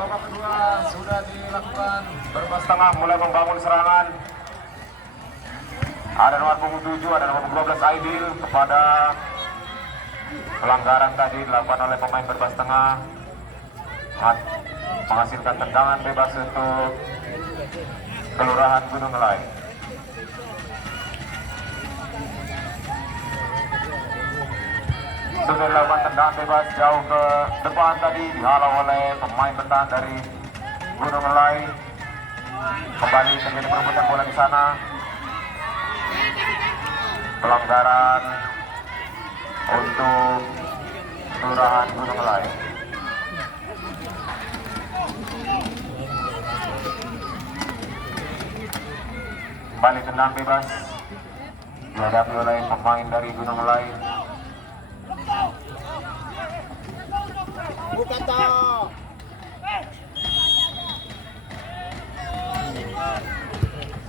babak kedua sudah dilakukan. Berbas tengah mulai membangun serangan. Ada nomor punggung 7, ada nomor 12 Aidil kepada pelanggaran tadi dilakukan oleh pemain berbas tengah, menghasilkan tendangan bebas untuk Kelurahan Gunung Ngelai. Sudah dilakukan tendangan bebas jauh ke depan tadi, dihalau oleh pemain bertahan dari Gunung Ngelai. Kembali terjadi perebutan bola di sana. Pelanggaran untuk Kelurahan Gunung Ngelai. Kembali tendangan bebas dihadapi oleh pemain dari Gunung Ngelai. Bukan toh.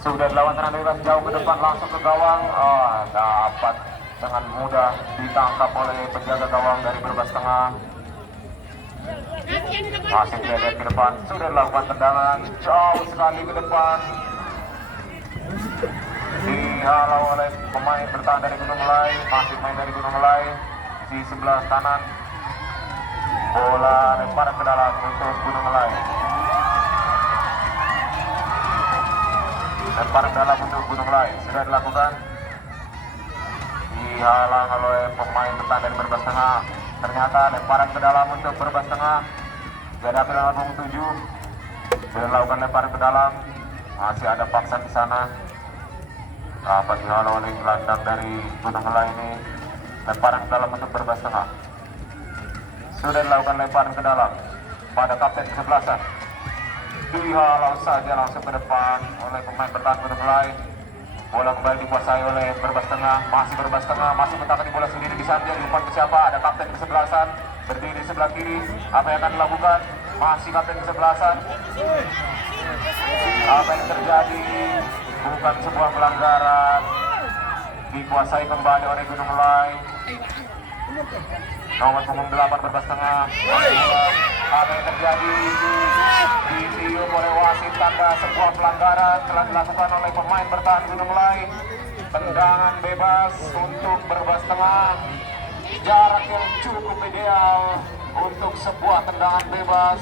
Sudah dilawan tendangan bebas jauh ke depan langsung ke gawang. Dapat dengan mudah ditangkap oleh penjaga gawang dari berbas tengah. Masih dilihat ke depan. Sudah dilakukan tendangan jauh sekali ke depan. Dihalau oleh pemain bertahan dari Gunung Ngelai. Masih pemain dari Gunung Ngelai di sebelah kanan. Bola lemparan ke dalam untuk Gunung Ngelai. Lemparan dalam untuk Gunung Ngelai sudah dilakukan. Dihalang oleh pemain bertahan dari berbas tengah. Ternyata lemparan ke dalam untuk berbas tengah. Dihadapi nomor punggung 7. Sudah dilakukan lemparan ke dalam. Masih ada paksa di sana. Dapat dihalau oleh gelandang dari Gunung Ngelai ini. Lemparan ke dalam untuk berbas tengah. Sudah dilakukan lemparan ke dalam pada kapten kesebelasan. Dihalau saja langsung ke depan oleh pemain bertahan Gunung Ngelai. Bola kembali dikuasai oleh berbas tengah. Masih berbas tengah, masih menangani bola sendiri di sana. Diumpan ke siapa? Ada kapten kesebelasan berdiri di sebelah kiri. Apa yang akan dilakukan? Masih kapten kesebelasan. Apa yang terjadi? Bukan sebuah pelanggaran. Dikuasai kembali oleh Gunung Ngelai. Nomor punggung 8 berbas tengah. Apa yang terjadi? Ditiup oleh wasit tanda sebuah pelanggaran telah dilakukan oleh pemain bertahan Gunung Ngelai. Tendangan bebas untuk berbas tengah. Jarak yang cukup ideal untuk sebuah tendangan bebas.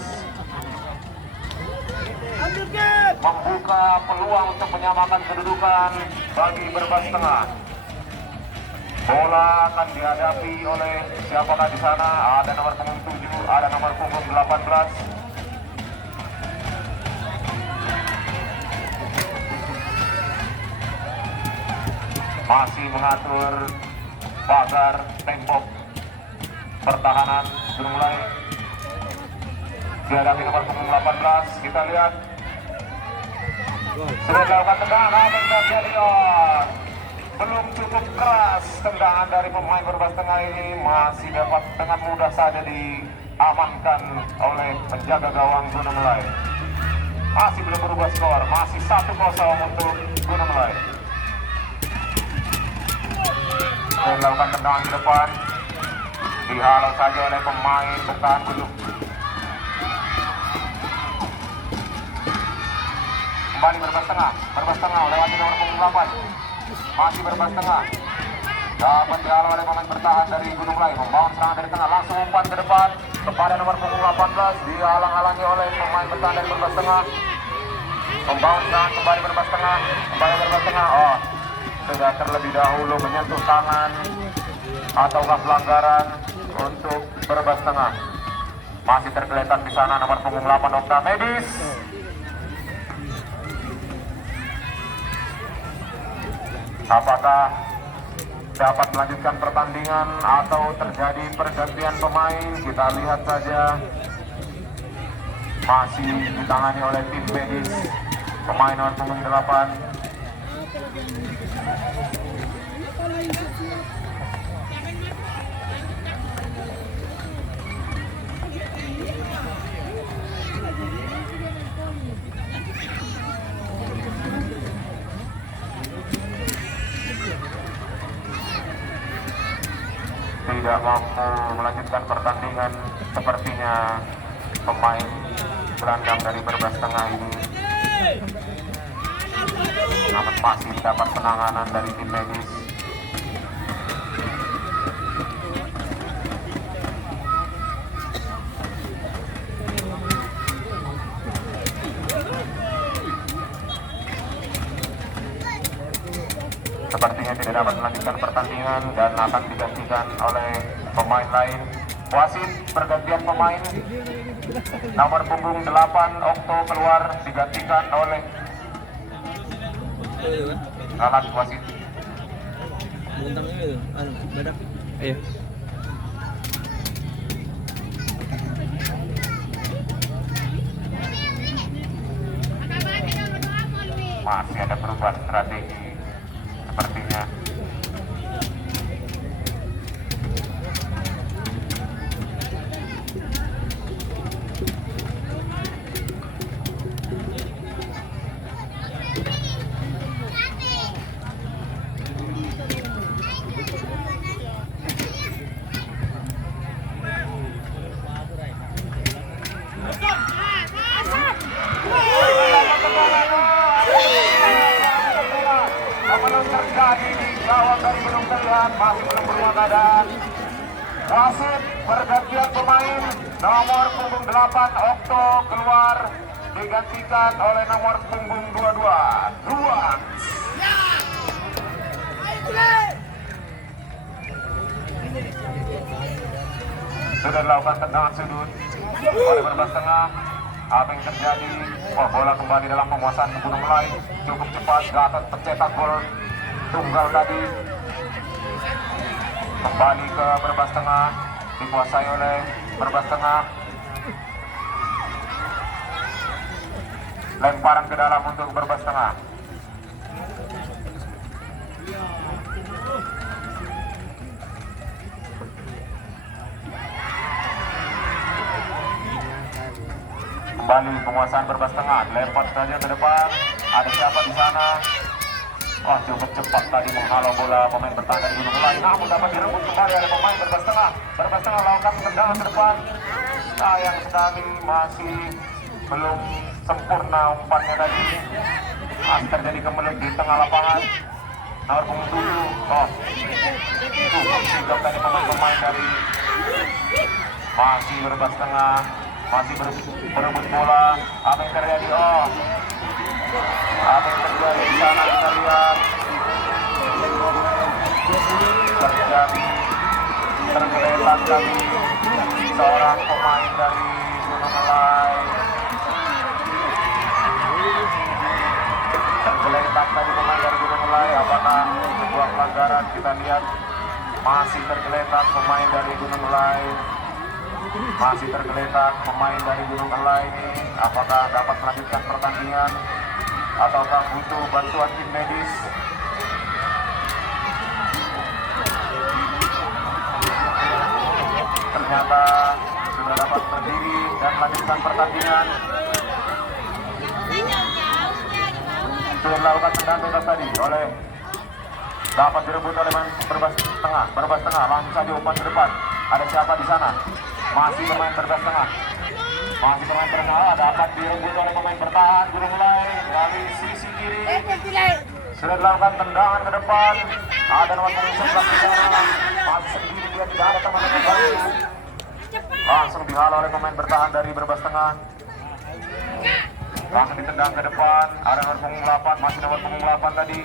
Membuka peluang untuk menyamakan kedudukan bagi berbas tengah. Bola akan dihadapi oleh siapakah di sana? Ada nomor punggung 7, ada nomor punggung 18. Masih mengatur pagar tembok pertahanan Gunung Ngelai. Dihadapi nomor punggung 18. Kita lihat. Sudah dilakukan tendangan. Apa yang terjadi? Belum cukup keras tendangan dari pemain berbas tengah ini, masih dapat dengan mudah saja diamankan oleh penjaga gawang Gunung Ngelai. Masih belum berubah skor, masih 1-0 untuk Gunung Ngelai. Dilakukan tendangan ke depan, dihalau saja oleh pemain bertahan Gunung. Kembali berbas tengah lewati nomor punggung 8. Masih berbas tengah. Dapat dihalau oleh pemain bertahan dari Gunung Ngelai. Membangun serangan dari tengah. Langsung umpan ke depan kepada nomor punggung 18. Dihalang-halangi oleh pemain bertahan dari berbas tengah. Membangun serangan kembali berbas tengah. Sudah terlebih dahulu menyentuh tangan ataukah pelanggaran untuk berbas tengah. Masih tergeletak di sana nomor punggung 8 Okta Medis. Apakah dapat melanjutkan pertandingan atau terjadi pergantian pemain? Kita lihat saja. Masih ditangani oleh tim medis pemain nomor punggung 8. Tidak mampu melanjutkan pertandingan sepertinya pemain gelandang dari Brebes Tengah ini. Namun masih dapat penanganan dari tim medis. Sepertinya tidak dapat melanjutkan pertandingan dan akan digantikan oleh pemain lain. Wasit pergantian pemain. Nomor punggung 8 Okto keluar digantikan oleh alat wasit. Iya. Masih ada perubahan strategi sepertinya. Belum terjadi di gawang dari Gunung Terlihat, masih belum berubah keadaan. Wasit pergantian pemain. Nomor punggung 8 Okto keluar digantikan oleh nomor punggung 22 Ruang. Sudah dilakukan tendangan sudut oleh Brebes Tengah. Apa yang terjadi? Oh, bola kembali dalam penguasaan Gunung Melai. Cukup cepat, Gatot pencetak gol tunggal tadi. Kembali ke Brebes Tengah, dikuasai oleh Brebes Tengah. Lemparan ke dalam untuk Brebes Tengah. Kembali penguasaan Brebes Tengah, lempar saja ke depan. Ada siapa di sana? Oh, cukup cepat tadi menghalau bola pemain bertahan dari Gunung Melai. Namun dapat direbut kembali oleh pemain Brebes Tengah. Brebes Tengah melakukan tendangan ke depan. Sayang sekali masih belum sempurna umpannya tadi. Masih terjadi kemelut di tengah lapangan. Nomor punggung 7. Oh, cukup sigap tadi pemain-pemain dari masih Brebes Tengah. Masih berebut bola. Apa yang terjadi? Oh, apa yang terjadi di sana kita lihat. Terjadi tergeletak tadi seorang pemain dari Gunung Melai. Tergeletak tadi pemain dari Gunung Melai. Apakah sebuah pelanggaran? Kita lihat masih tergeletak pemain dari Gunung Melai. Masih tergeletak pemain dari Gunung Melai ini. Apakah dapat melanjutkan pertandingan ataukah butuh bantuan tim medis? Ternyata sudah dapat berdiri dan melanjutkan pertandingan. Sudah dilakukan tendangan bebas tadi oleh dapat direbut oleh Brebes Tengah. Brebes Tengah langsung saja umpan ke depan. Ada siapa di sana? Masih pemain Brebes Tengah. Masih pemain Brebes dapat direbut oleh pemain bertahan Gunung Melai dari sisi kiri. Sudah dilakukan tendangan ke depan. Ada nomor punggung 11 di sana. Masih sendiri dia, tidak ada teman-teman baru. Langsung dihalau oleh pemain bertahan dari Brebes Tengah. Langsung ditendang ke depan. Ada nomor punggung 8. Masih nomor punggung 8 tadi.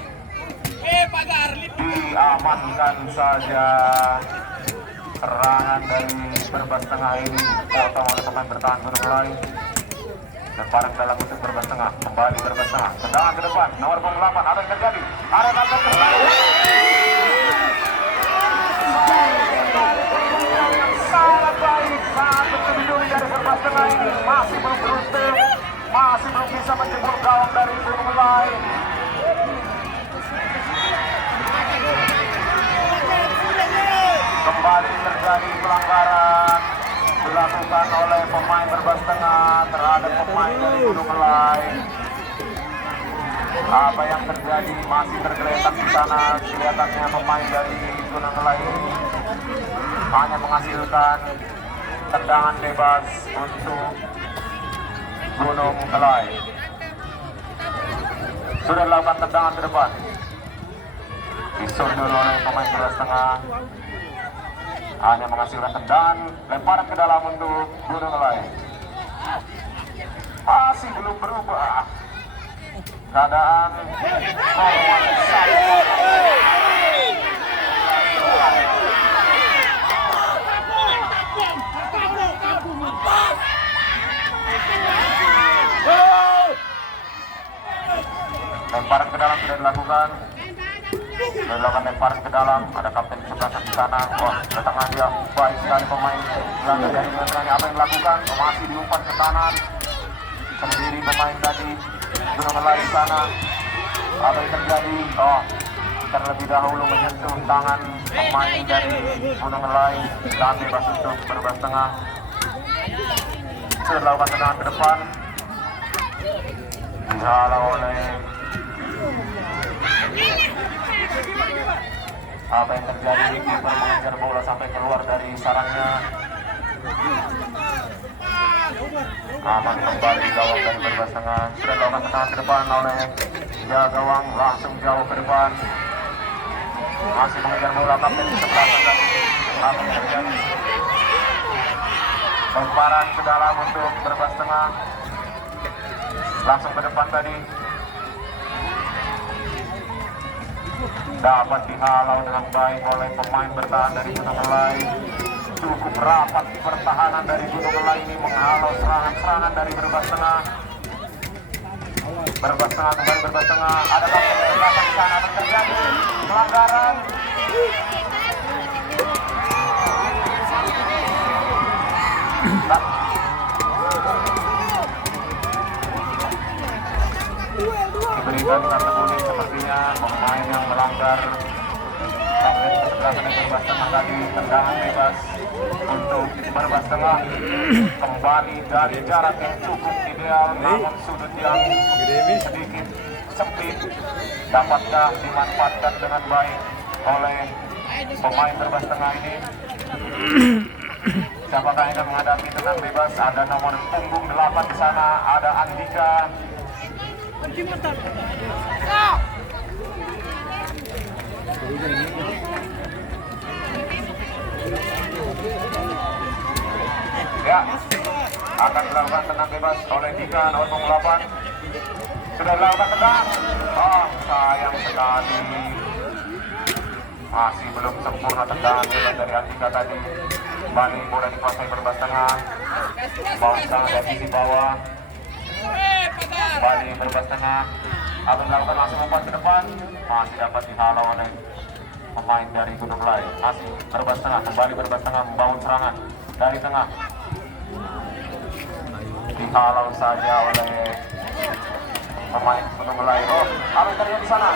Diamankan saja. Serangan dari Brebes Tengah ini dipotong oleh pemain bertahan Gunung Melai. Lemparan dalam untuk Brebes Tengah. Kembali Brebes Tengah. Tendangan ke depan. Nomor punggung 8. Apa yang terjadi? Ada kartu kembali. Sangat baik. Sangat terlindungi dari Brebes Tengah ini. Masih belum beruntung. Masih belum bisa menjebol gawang dari Gunung Melai. Kembali terjadi pelanggaran dilakukan oleh pemain Brebes Tengah terhadap pemain dari Gunung Melai. Apa yang terjadi? Masih tergeletak di sana. Kelihatannya pemain dari Gunung Melai hanya menghasilkan tendangan bebas untuk Gunung Kelai. Sudah dilakukan tendangan ke depan, disundur oleh pemain belas tengah, hanya menghasilkan tendangan lemparan ke dalam untuk Gunung Kelai. Masih belum berubah keadaan 0-1. Lemparan ke dalam sudah dilakukan. Sudah dilakukan lemparan ke dalam. Ada kapten sebelah di sana. Wah, ke tengah dia. Baik sekali pemain. Belanda dari tengahnya apa yang dilakukan? Masih diumpan ke kanan. Sendiri pemain tadi. Gunung Kelai di sana. Apa yang terjadi? Oh, terlebih dahulu menyentuh tangan pemain dari Gunung Kelai. Dan bebas untuk berbas tengah. Sudah dilakukan tendangan ke depan. Dihalau oleh apa yang terjadi, kiper mengejar bola sampai keluar dari sarangnya. Aman kembali di gawang dari berbas tengah. Sudah dilakukan tendangan ke depan oleh jaga gawang, langsung jauh ke depan. Masih mengejar bola kapten di sebelah tengah. Apa yang terjadi? Lemparan ke dalam untuk berbas tengah. Langsung ke depan tadi. Dapat dihalau dengan baik oleh pemain bertahan dari Gunung Kelai. Cukup rapat pertahanan dari Gunung Kelai ini menghalau serangan-serangan dari berbas tengah. Berbas tengah kembali berbas tengah. Ada kapten di belakang di sana, terjadi pelanggaran. Diberikan kartu kuning sepertinya pemain yang melanggar. Kapten kesebelasan yang berbas tengah tadi, tendangan bebas untuk berbas tengah. Kembali dari jarak yang cukup ideal, namun sudut yang sedikit sempit. Dapatkah dimanfaatkan dengan baik oleh pemain berbas tengah ini? Siapakah yang menghadapi tendangan bebas? Ada nomor punggung 8 di sana, ada Andika. Ya, akan dilakukan tenang bebas oleh Dika nomor punggung 8. Sudah dilakukan tenang. Oh, sayang sekali. Masih belum sempurna tendangan bebas dari Andika tadi. Kembali bola dikuasai berbas tengah. Bawah tengah dari sisi bawah. Kembali berbas tengah. Akan dilakukan langsung umpan ke depan. Masih dapat dihalau oleh pemain dari Gunung Kelai. Masih berbas tengah. Kembali berbas tengah membangun serangan dari tengah. Dihalau saja oleh pemain Gunung Kelai. Oh, apa yang terjadi di sana?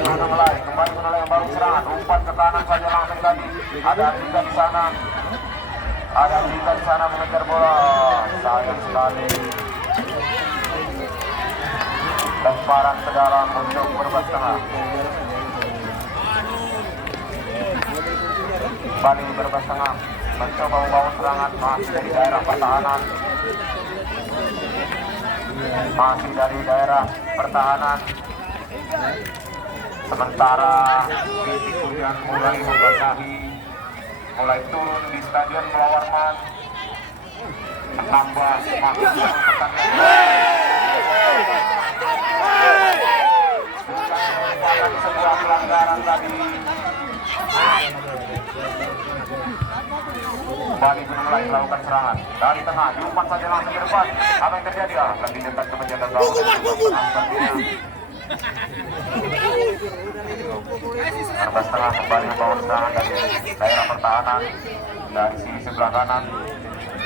Gunung Kelai kembali membangun serangan. Umpan ke kanan saja langsung tadi. Ada Andika di sana. Ada Andika di sana mengejar bola. Sayang sekali. Lemparan ke dalam untuk berbas tengah. Kembali berbas tengah. Mencoba membangun serangan. Masih dari daerah pertahanan. Masih dari daerah pertahanan. Sementara titik hujan mulai membasahi, mulai turun di Stadion Pelawarman, menambah semakin tekanan. Bukan sebuah pelanggaran tadi. Kembali Gunung Kelai melakukan serangan dari tengah, diumpan saja langsung ke depan. Apa yang terjadi? Lebih dekat ke penjaga gawang. Berbas tengah kembali membawa serangan dari daerah pertahanan dari sisi sebelah kanan.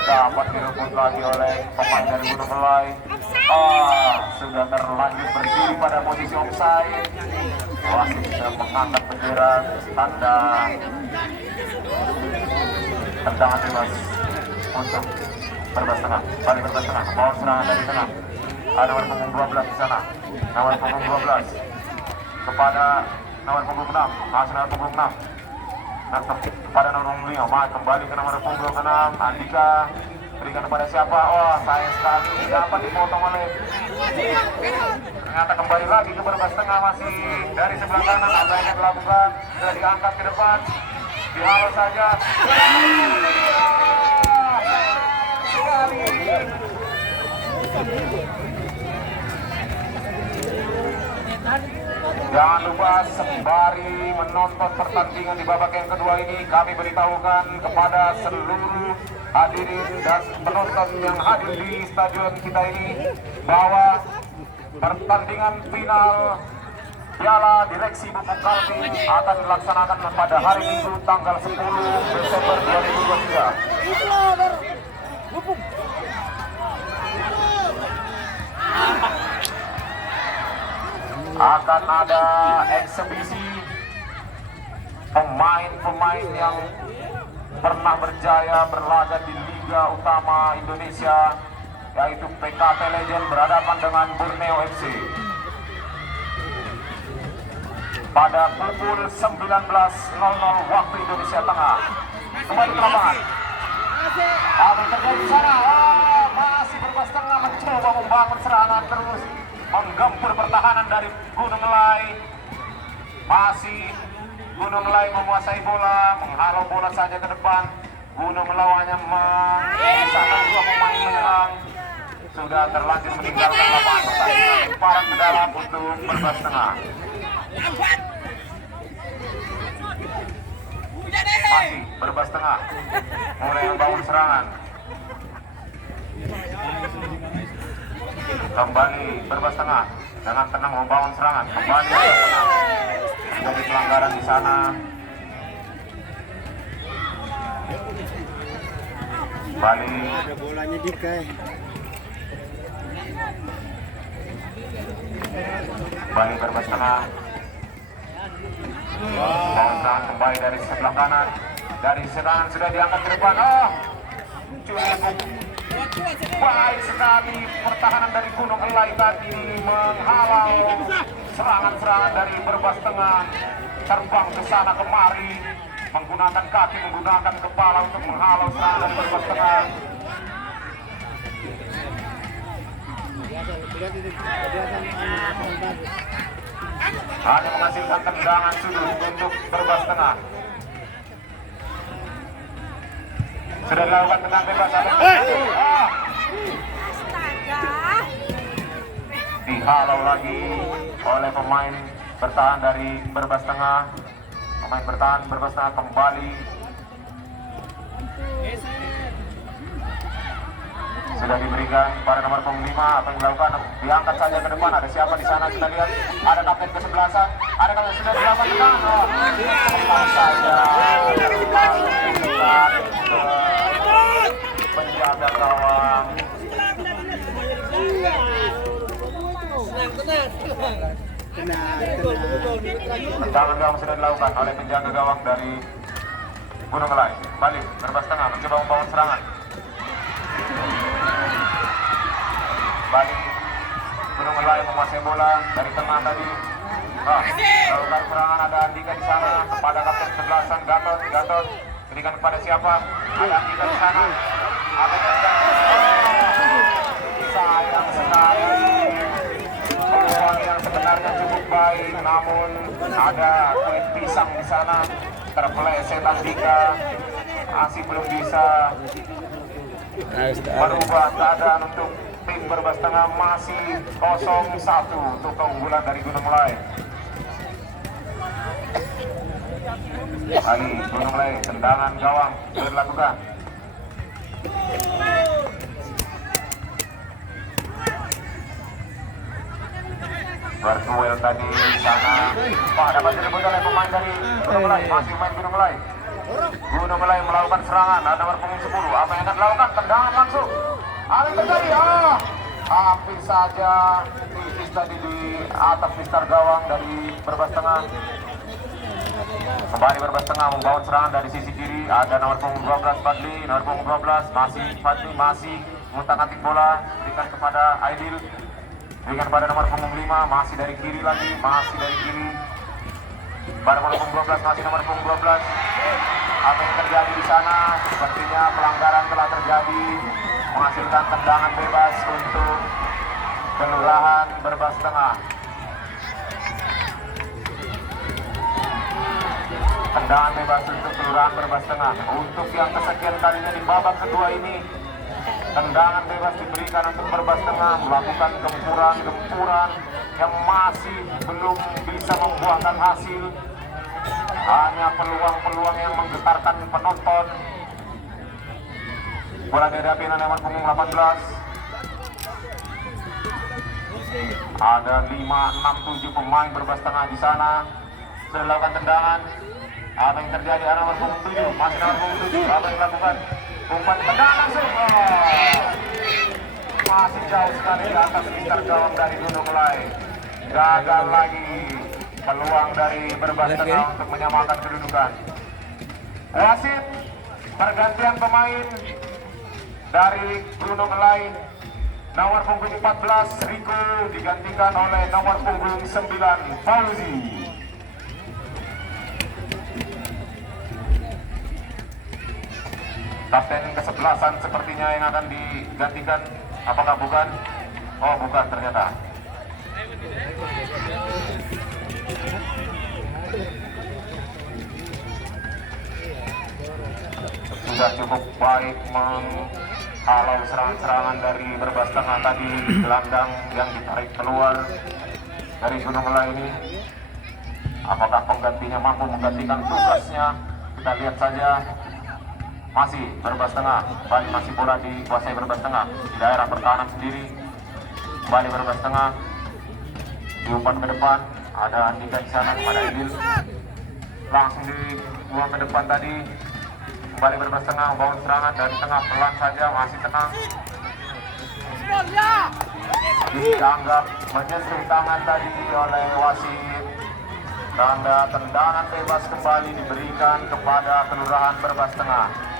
Dapat direbut lagi oleh pemain dari Gunung Kelai. Sudah terlanjur berdiri pada posisi offside. Wasit sudah mengangkat bendera tanda tendangan bebas untuk berbas tengah. Kembali berbas tengah, membawa serangan dari tengah. Ada nomor punggung 12 di sana. Nomor punggung 12 kepada nomor punggung 6, masih nomor punggung 6. Pada nomor punggung 5, kembali ke nomor punggung 6, Andika berikan kepada siapa? Oh, sayang sekali dapat dipotong oleh. Ternyata kembali lagi ke berbas tengah, masih dari sebelah kanan. Apa yang akan dilakukan? Sudah diangkat ke depan, dihalau saja. Jangan lupa sembari menonton pertandingan di babak yang kedua ini, kami beritahukan kepada seluruh hadirin dan penonton yang hadir di stadion kita ini bahwa pertandingan final Piala Direksi Pupuk Kalti akan dilaksanakan pada hari Minggu tanggal 10 Desember 2023. Akan ada eksebisi pemain-pemain yang pernah berjaya berlaga di Liga Utama Indonesia, yaitu PKT Legend berhadapan dengan Borneo FC pada pukul 19.00 waktu Indonesia Tengah. Kembali ke lapangan. Apa yang terjadi di sana? Masih berbas tengah mencoba membangun serangan, terus menggempur pertahanan dari Gunung Melai. Masih Gunung Melai menguasai bola, menghalau bola saja ke depan. Gunung melawannya menyisakan dua pemain menyerang. Sudah terlanjur meninggalkan lapangan pertandingan, lemparan ke dalam untuk berbas tengah. Masih berbas tengah, mulai membangun serangan. Kembali berbas tengah dengan tenang membangun serangan. Kembali berbas tengah. Dari pelanggaran di sana. Kembali. Ada bolanya Dika. Kembali berbas tengah. Membangun serangan kembali dari sebelah kanan. Dari serangan sudah diangkat ke depan. Cukup baik sekali pertahanan dari Gunung Elai tadi menghalau serangan-serangan dari berbas tengah, terbang ke sana kemari, menggunakan kaki, menggunakan kepala untuk menghalau serangan dari berbas tengah. Hanya menghasilkan tendangan sudut untuk berbas tengah. Sudah dilakukan tendangan bebas. Dihalau lagi oleh pemain bertahan dari berbas tengah. Pemain bertahan berbas tengah kembali. Sudah diberikan pada nomor punggung 5. Apa yang dilakukan? Diangkat saja ke depan. Ada siapa di sana? Kita lihat. Ada kapten kesebelasan. Ada kapten sudah dilakukan tendangan. Lepas saja. Penjaga gawang. Tendangan gawang sudah dilakukan oleh penjaga gawang dari Gunung Elai. Balik berbas tengah mencoba membangun serangan. Balik Gunung Elai menguasai bola dari tengah tadi. Lakukan serangan, ada Andika di sana kepada kapten kesebelasan Gatot. Berikan kepada siapa? Ada Andika di sana. Ada sayang sekali. Peluang yang sebenarnya cukup baik, namun ada kulit pisang di sana. Terpeleset Andika, masih belum bisa merubah keadaan untuk tim berbas tengah. Masih 0-1 untuk keunggulan dari Gunung Melai. Kali Gunung Melai, tendangan gawang sudah dilakukan. Berduel tadi di sana. Dapat direbut oleh pemain dari Gunung Melai. Masih pemain Gunung Melai. Gunung Melai melakukan serangan. Ada nomor punggung 10. Apa yang akan dilakukan? Tendangan langsung. Apa yang terjadi? Hampir saja tipis tadi di atap mistar gawang dari berbas tengah. Kembali berbas tengah membawa serangan dari sisi kiri. Ada nomor punggung 12 Fadli. Nomor punggung 12 masih Fadli, masih mengutak-atik bola. Berikan kepada Aidil. Berikan pada nomor punggung 5, masih dari kiri lagi, masih dari kiri. Pada nomor punggung 12 masih nomor punggung 12. Apa yang terjadi di sana? Sepertinya pelanggaran telah terjadi, menghasilkan tendangan bebas untuk Kelurahan Brebes Tengah. Tendangan bebas untuk Kelurahan Brebes Tengah. Untuk yang kesekian kalinya di babak kedua ini, tendangan bebas diberikan untuk Brebes Tengah melakukan gempuran yang masih belum bisa membuahkan hasil. Hanya peluang-peluang yang menggetarkan penonton. Bola dihadapi oleh nomor punggung 18. Ada 5, 6, 7 pemain Brebes Tengah di sana. Sudah dilakukan tendangan. Apa yang terjadi? Ada nomor punggung 7. Masih nomor punggung 7. Apa yang dilakukan? Umpan tendangan langsung. Masih jauh sekali di atas pintar gawang dari Gunung Lai. Gagal lagi peluang dari Brebes Tengah untuk menyamakan kedudukan. Wasit pergantian pemain dari Gunung Lai. Nomor punggung 14 Riko digantikan oleh nomor punggung 9 Fauzi. Kapten kesebelasan sepertinya yang akan digantikan. Apakah bukan? Oh, bukan ternyata. Sudah cukup baik menghalau serangan-serangan dari Brebes Tengah tadi. Gelandang yang ditarik keluar dari Gunung Lai ini. Apakah penggantinya mampu menggantikan tugasnya? Kita lihat saja. Masih Brebes Tengah, kembali masih bola dikuasai Brebes Tengah di daerah pertahanan sendiri. Kembali Brebes Tengah diumpan ke depan, ada Andika di sana kepada Idil, langsung dibuang ke depan tadi. Kembali Brebes Tengah membangun serangan dari tengah, pelan saja, masih tenang. Dianggap menyentuh tangan tadi oleh wasit. Tanda tendangan bebas kembali diberikan kepada Kelurahan Brebes Tengah.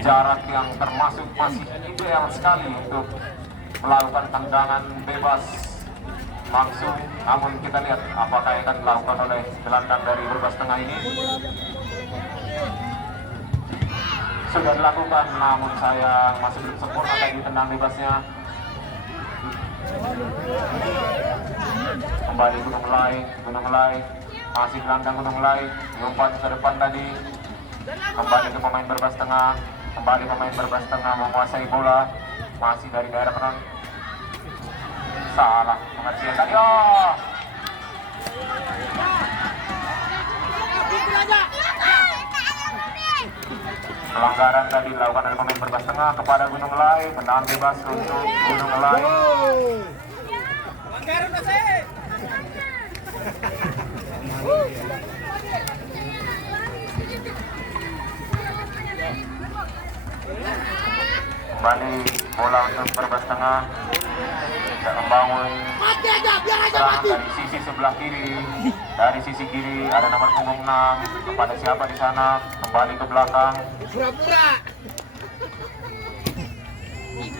Jarak yang termasuk masih ideal sekali untuk melakukan tendangan bebas langsung. Namun kita lihat apakah yang akan dilakukan oleh gelandang dari Brebes Tengah ini. Sudah dilakukan, namun sayang masih belum sempurna tadi tendang bebasnya. Kembali Gunung Lai, masih gelandang Gunung Lai, diumpan ke depan tadi. Kembali ke pemain Brebes Tengah, kembali pemain Brebes Tengah menguasai bola, masih dari daerah penonton. Salah pengertian tadi. Oh. Pelanggaran tadi dilakukan oleh pemain Brebes Tengah kepada Gunung Lai. Tendangan bebas untuk Gunung Lai. Pelanggaran masih. Kembali bola untuk Brebes Tengah. Tidak membangun serangan dari sisi sebelah kiri. Dari sisi kiri ada nomor punggung 6. Kepada siapa di sana? Kembali ke belakang.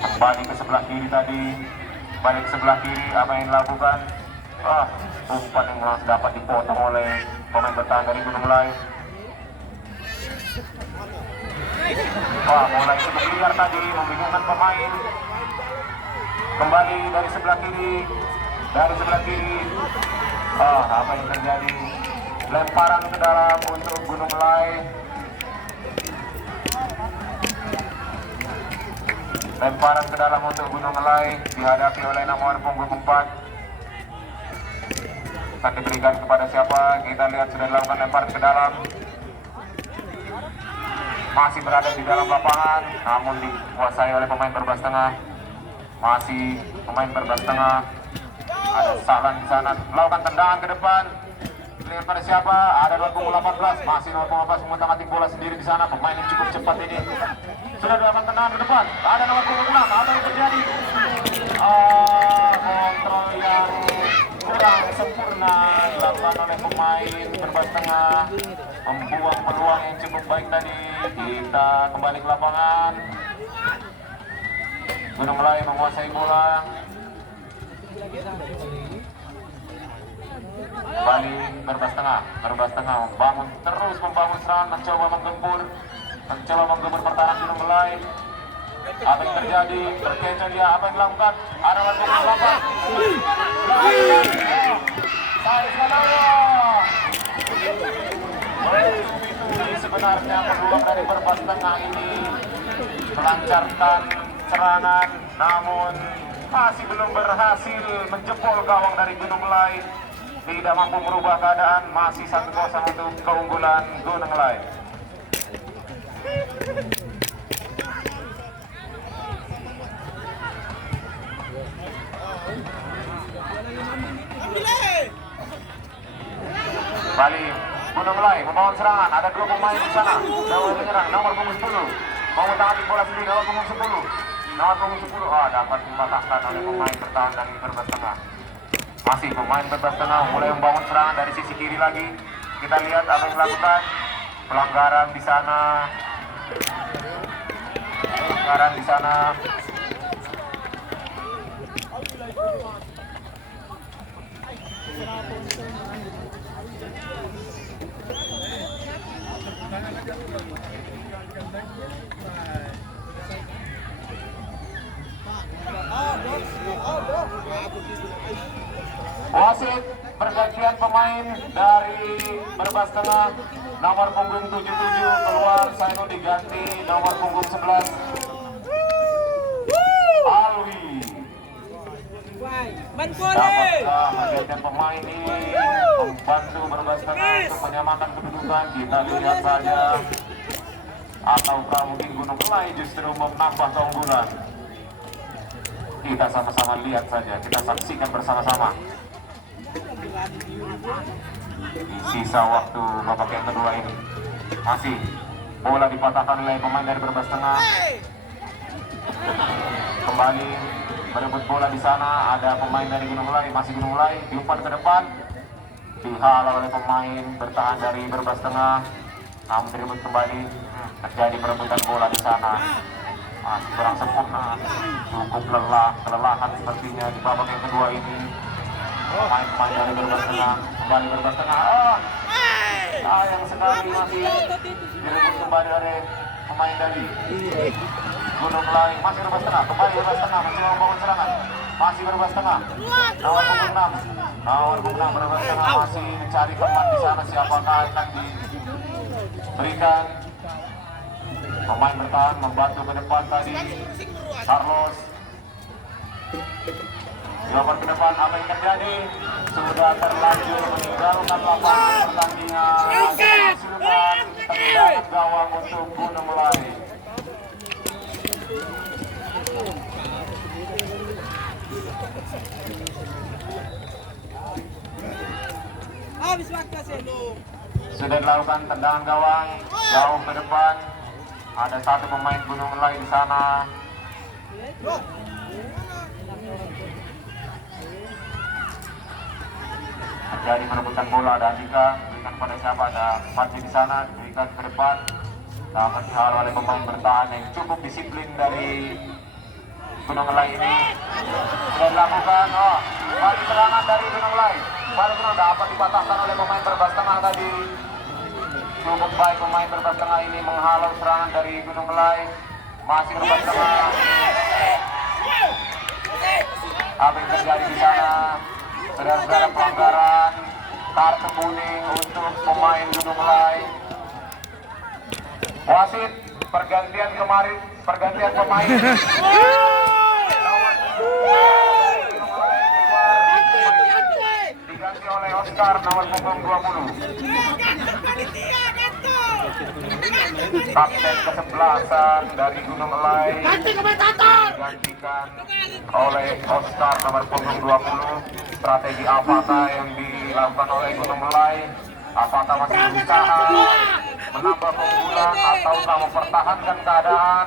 Kembali ke sebelah kiri tadi. Kembali ke sebelah kiri. Apa yang dilakukan? Umpan yang langsung dapat dipotong oleh pemain bertahan dari Gunung Lai. Bola itu berliar tadi, membingungkan pemain. Kembali dari sebelah kiri. Apa yang terjadi? Lemparan ke dalam untuk Gunung Lai. Lemparan ke dalam untuk Gunung Lai dihadapi oleh nomor punggung 4. Akan diberikan kepada siapa? Kita lihat sudah dilakukan lemparan ke dalam. Masih berada di dalam lapangan, namun dikuasai oleh pemain Brebes Tengah. Masih pemain Brebes Tengah. Ada Salan di sana, melakukan tendangan ke depan. Lihat pada siapa? Ada nomor punggung 18. Masih nomor punggung 18 mengutak-atik bola sendiri di sana. Pemain yang cukup cepat ini. Sudah dilakukan tendangan ke depan. Ada nomor punggung 6. Apa yang terjadi? Kontrol yang kurang sempurna dilakukan oleh pemain berbas tengah, membuang peluang yang cukup baik tadi. Kita kembali ke lapangan. Gunung Melai menguasai bola. Kembali berbas tengah membangun, terus membangun serangan, mencoba menggempur pertahanan Gunung Melai. Apa yang terjadi? Terkecoh dia, apa yang dilakukan? Ada warga yang melakukan. Itu sebenarnya peluang dari berbas tengah ini melancarkan serangan, namun masih belum berhasil menjebol gawang dari Gunung Melai. Tidak mampu merubah keadaan, masih 1-0 untuk keunggulan Gunung Melai. Kembali Gunung Melai membangun serangan, ada dua pemain di sana. Nomor menyerang, nomor punggung 10 mau menangani bola sendiri, nomor punggung 10 dapat dimatahkan oleh pemain bertahan dari berbas tengah. Masih pemain berbas tengah mulai membangun serangan dari sisi kiri lagi. Kita lihat apa yang dilakukan. Pelanggaran di sana. Wasit pergantian pemain dari berbas tengah, nomor punggung 77 keluar, Saino diganti nomor punggung 11 Alwi. Dapatkah pergantian pemain ini membantu berbas tengah untuk menyamakan kedudukan? Kita lihat saja. Ataukah mungkin Gunung Melai justru menambah keunggulan? Kita sama-sama lihat saja, kita saksikan bersama-sama. Sisa waktu babak yang kedua ini. Masih bola dipatahkan oleh pemain dari berbas tengah. Kembali berebut bola di sana, ada pemain dari Gunung Melai, masih Gunung Melai diumpan ke depan. Dihalau oleh pemain bertahan dari berbas tengah. Namun direbut kembali. Terjadi perebutan bola di sana. Masih kurang sempurna, cukup kelelahan sepertinya di babak yang kedua ini. Pemain dari berbas tengah, kembali berbas tengah. Sayang sekali masih direbut kembali oleh pemain dari Gunung Melai. Masih berbas tengah, kembali berbas tengah, masih membangun serangan. Masih berbas tengah, nomor punggung 6 berbas tengah masih mencari teman di sana. Siapakah akan diberikan? Pemain bertahan membantu ke depan tadi. Carlos dilakukan ke depan. Apa yang terjadi? Sudah terlanjur meninggalkan lapangan pertandingan. Menghasilkan tendangan gawang untuk Gunung Melai. Sudah dilakukan tendangan gawang jauh ke depan. Ada satu pemain Gunung Melai di sana. Terjadi perebutan bola, ada Andika, diberikan pada siapa? Ada Fadli di sana, diberikan ke depan. Dapat dihalau oleh pemain bertahan yang cukup disiplin dari Gunung Melai ini. Sudah dilakukan, balik serangan dari Gunung Melai. Balik serangan dapat dipatahkan oleh pemain berbas tengah tadi. Cukup baik pemain berbas tengah ini menghalau serangan dari Gunung Melai. Masih berbas tengah. Apa yang terjadi di sana? Saudara-saudara, pelanggaran kartu kuning untuk pemain Gunung Melai. Wasit pergantian pemain. Diganti oleh Oscar nomor punggung 20. Kapten ke-11 dari Gunung Melai digantikan oleh Oscar nomor punggung 20. Strategi apakah yang dilakukan oleh Gunung Melai? Apakah masih berusaha menambah keunggulan ataukah mempertahankan keadaan?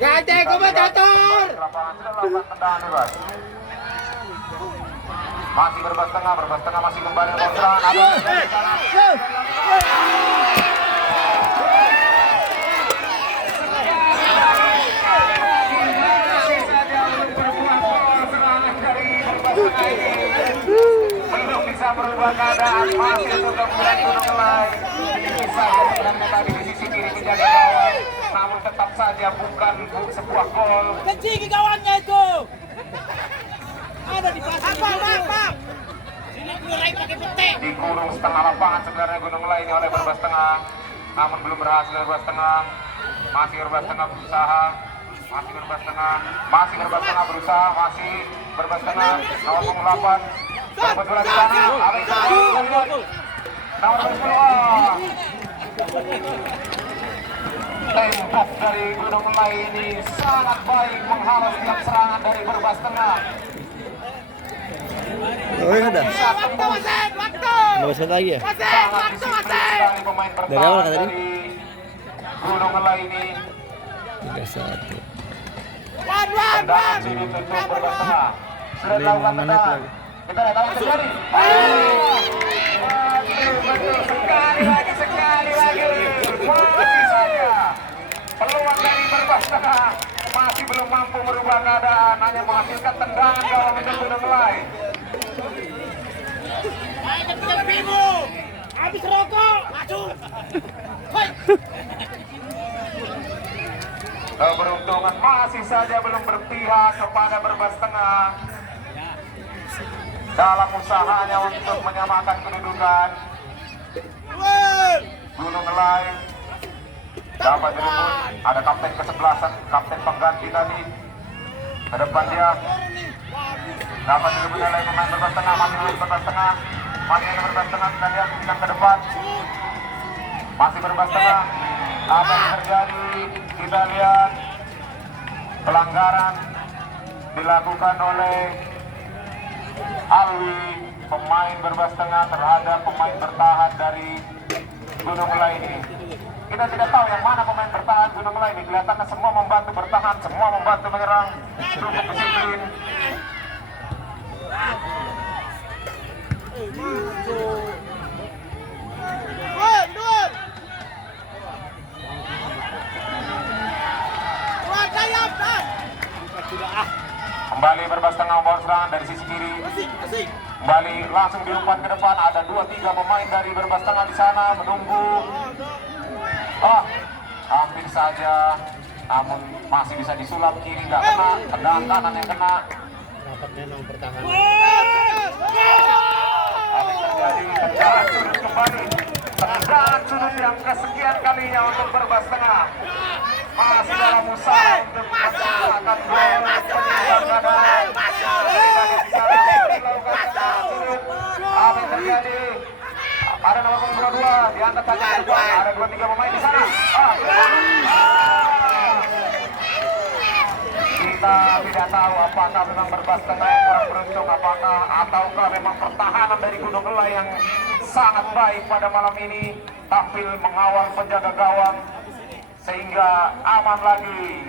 Ganti komentator. Lapangan sudah melakukan tendangan bebas. masih berbas tengah masih kembali ke serangan. Ada di sana. Belum bisa berubah keadaan, masih untuk gabungan Gunung Kelai. Bisa kemudian tadi di sisi kiri menjaga gawang, namun tetap saja bukan sebuah gol. Kencing ke gawangnya itu. Ada di pasar. Bang. Sini mulai pakai petek. Dikurung setengah lapangan sebenarnya Gunung Kelai ini oleh berbas tengah, namun belum berhasil berbas tengah. Masih berbas tengah berusaha. Masih berbas tengah berusaha, masih berbas tengah nomor 8 berbola di sana, ada nomor 10. Tembok dari Gunung Kelai ini sangat baik menghalau setiap serangan dari berbas tengah. Oh iya ada. Waktu. Nggak lagi ya? Sangat disiplin sekali pemain Dari awal bertahan kan tadi? dari Gunung Kelai ini. 3-1. Tendangan sini tutup berbas tengah. Sudah 5 dilakukan menit tendangan. lagi. Kita lihat apa terjadi. Betul sekali lagi. Masih saja peluang dari berbas tengah masih belum mampu merubah keadaan, hanya menghasilkan tendangan gawang untuk Gunung Kelai. Habis rokok, maju. Hoi. Keberuntungan masih saja belum berpihak kepada berbas tengah dalam usahanya untuk menyamakan kedudukan. Gunung Kelai dapat direbut. Ada kapten ke-11, kapten pengganti tadi ke depan dia. Dapat direbut oleh pemain berbas tengah, masih berbas tengah. Kita lihat bintang ke depan. Masih berbas tengah. Apa yang terjadi? Kita lihat pelanggaran dilakukan oleh Alwi, pemain berbas tengah terhadap pemain bertahan dari Gunung Kelai ini. Kita tidak tahu yang mana pemain bertahan Gunung Kelai ini. Kelihatannya semua membantu bertahan, semua membantu menyerang. Cukup disiplin. Kembali berbas tengah membawa serangan dari sisi kiri. Kembali langsung diumpan ke depan. Ada 2-3 pemain dari berbas tengah di sana menunggu. Hampir saja, namun masih bisa disulap kiri, nggak kena. Tendangan kanan yang kena. Dapat memang pertahanan. Apa yang terjadi? Tendangan sudut kembali. Tendangan sudut yang kesekian kalinya untuk berbas tengah. Masih dalam usaha untuk menciptakan gol penyeimbang keadaan. Apa yang terjadi? Ada nomor 22 diangkat saja ke depan. Ada 2-3 pemain di sana. Kita tidak tahu apakah memang berbas tengah yang kurang beruntung, ataukah memang pertahanan dari Gunung Kelai yang sangat baik pada malam ini tampil mengawal penjaga gawang sehingga aman lagi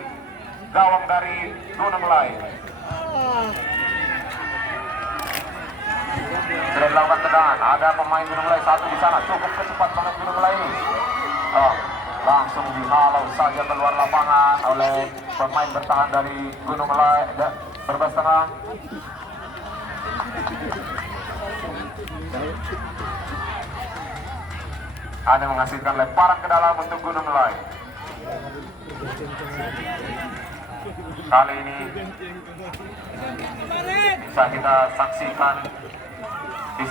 gawang dari Gunung Kelai. Sudah dilakukan tendangan, ada pemain Gunung Kelai satu di sana, cukup cepat pemain Gunung Kelai ini. Langsung dihalau saja keluar lapangan oleh pemain bertahan dari Gunung Kelai berbas tengah. Ada menghasilkan lemparan ke dalam untuk Gunung Kelai. Kali ini bisa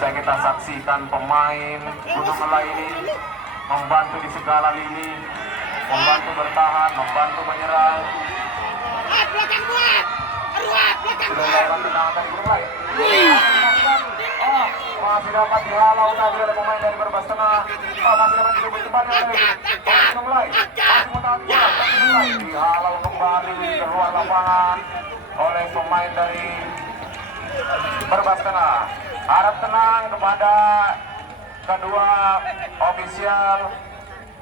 kita saksikan pemain Gunung Kelai ini membantu di segala lini, membantu bertahan, membantu menyerang. Sudah dilakukan tendangan dari Gunung Kelai. Masih dapat dihalau tadi oleh pemain dari berbas tengah. Masih dapat direbut kembali oleh Gunung Kelai. Masih mentaati bola, dihalau kembali keluar lapangan oleh pemain dari berbas tengah. Harap tenang kepada kedua ofisial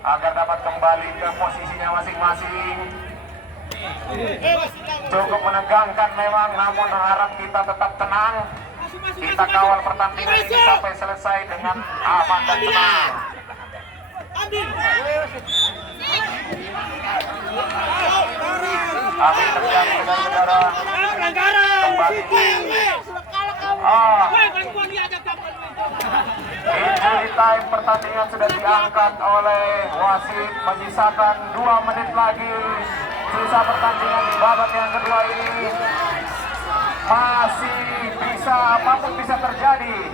agar dapat kembali ke posisinya masing-masing. Cukup menegangkan memang, namun harap kita tetap tenang. Kita kawal pertandingan ini sampai selesai dengan aman dan tenang. Apa yang terjadi saudara-saudara? Kembali. Injury time pertandingan sudah diangkat oleh wasit, menyisakan 2 menit lagi sisa pertandingan di babak yang kedua ini. Masih bisa, apapun bisa terjadi.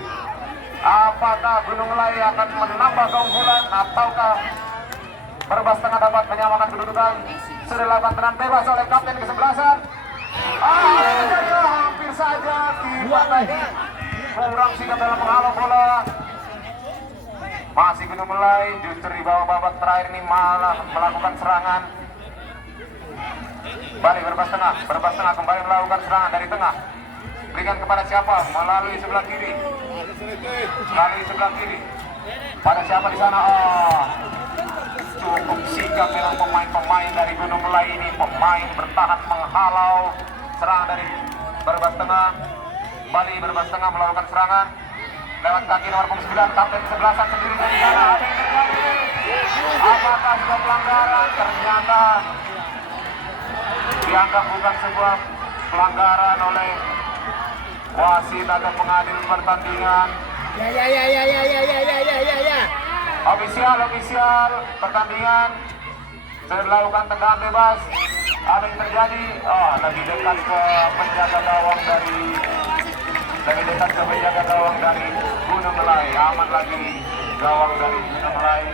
Apakah Gunung Melai akan menambah keunggulan ataukah Perbas Tengah dapat menyamakan kedudukan? Sudah dilakukan tenang bebas oleh kapten kesebelasan. Hampir saja tiba tadi kurang sigap dalam menghalau bola. Masih Gunung Melai justru di bawah babak terakhir ini malah melakukan serangan. Balik Perbas Tengah kembali melakukan serangan dari tengah. Berikan kepada siapa? Melalui sebelah kiri. Pada siapa di sana? Cukup sigap memang pemain-pemain dari Gunung Melai ini. Pemain bertahan menghalau serangan dari Perbas Tengah. Bali Perbas Tengah melakukan serangan lewat kaki nomor 9, kapten kesebelasan sendiri dari sana. Apa yang terjadi? Apakah sudah pelanggaran? Ternyata dianggap bukan sebuah pelanggaran oleh wasit atau pengadil pertandingan. Ofisial pertandingan sudah dilakukan tendangan bebas. Apa yang terjadi? Lebih dekat ke penjaga gawang dari Gunung Melai. Aman lagi gawang dari Gunung Melai.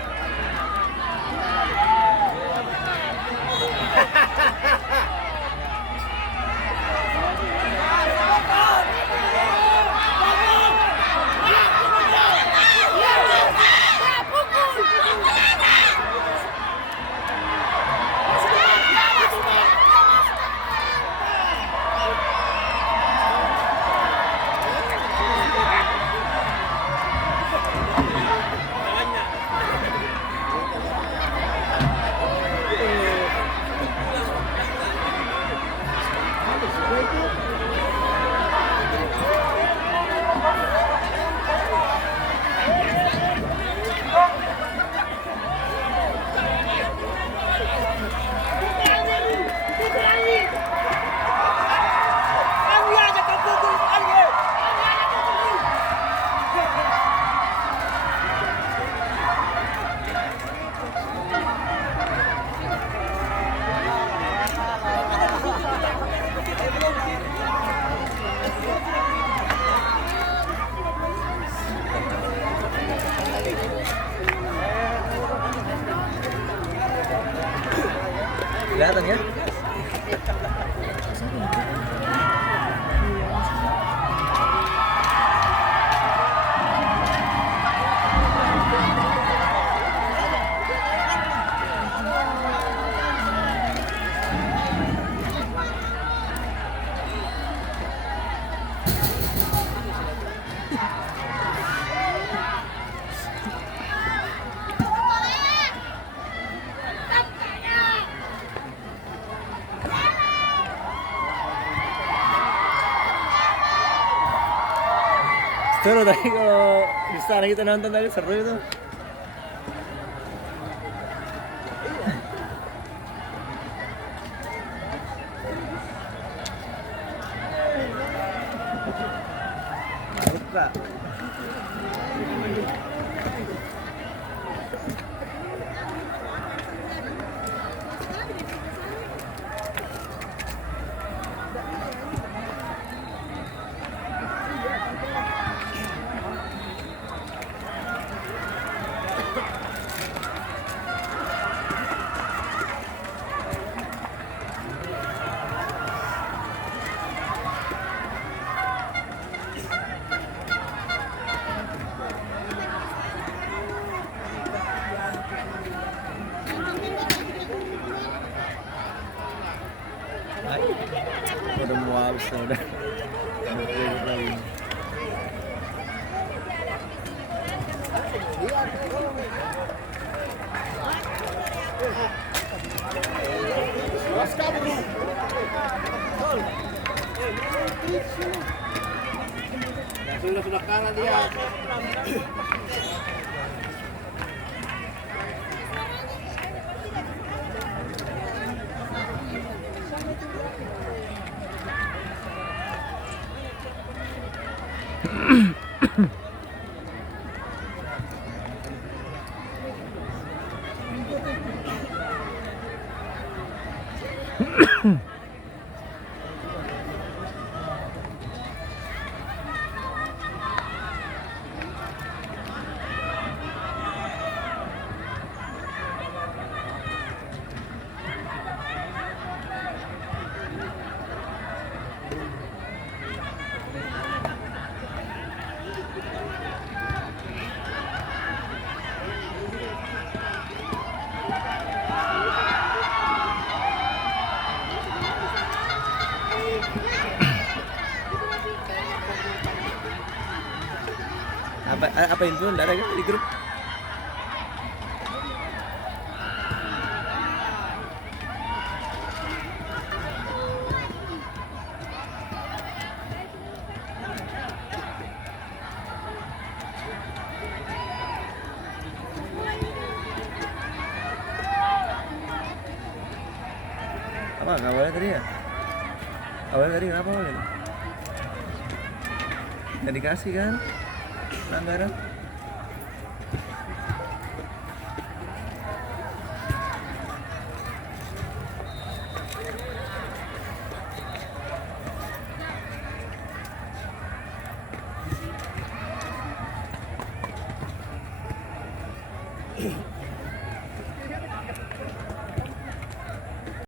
Kelihatan ya? Seru tadi kalau bisa kita nonton tadi seru itu. Buka. Udah mau habis udah. sudah kalah dia. Apa info enggak ada kan di grup? Apa nggak boleh tadi ya? Awalnya tadi kenapa awalnya? Nggak dikasih kan? Anggaran?